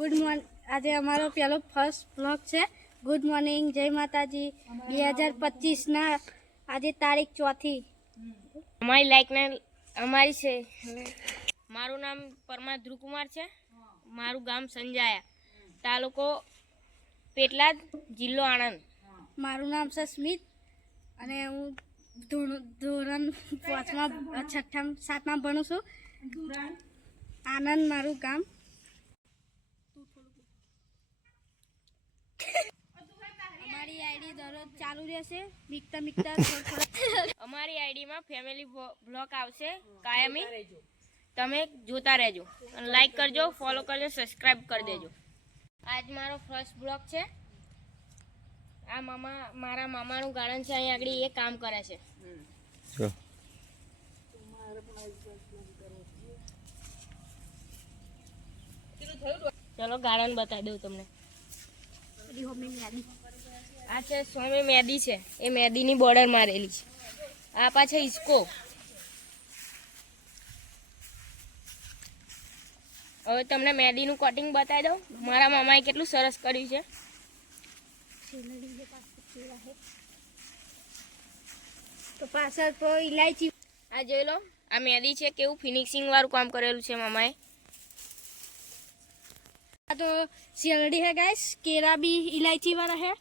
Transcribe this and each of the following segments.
Good morning. આજે અમારો પહેલો ફર્સ્ટ બ્લોગ છે। ગુડ મોર્નિંગ, જય માતાજી। 2025 આજે તારીખ 4 અમારી લાઈકને અમારી છે। મારું નામ પરમાર ધ્રુવકુમાર છે। મારું ગામ સંજાયા, તાલુકો પેટલાદ, જિલ્લો આણંદ। મારું નામ છે સ્મિત અને હું ધોરણ 5માં 6માં 7માં ભણું છું। આનંદ મારું ગામ। અમારી આઈડી દરરોજ ચાલુ રહેશે, મીકતા અમારી આઈડીમાં ફેમિલી બ્લોગ આવશે કાયમી, તમે જોતા રહેજો અને લાઈક કરજો, ફોલો કરજો, સબસ્ક્રાઈબ કરી દેજો। આજ મારો ફર્સ્ટ બ્લોગ છે। આ મારા મામાનું ગાર્ડન છે, અહીં આગળ એ કામ કરે છે। ચલો ગાર્ડન બતાવી દઉં તમને। આ છે સ્વામી મેદી છે, એ મેદીની બોર્ડર મારેલી છે। આ પાછળ ઈસકો। હવે તમને મેદીનું કટિંગ બતાવી દઉં। મારા મામાએ કેટલું સરસ કર્યું છે। તો પાછળ તો ઇલાયચી। આ જોઈ લો, આ મેદી છે, કેવું ફિનિશિંગ વાળું કામ કરેલું છે મામાએ। આ તો શેરડી है गाइस, केला भी इलायची वाला है।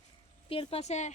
पेड़ पास है।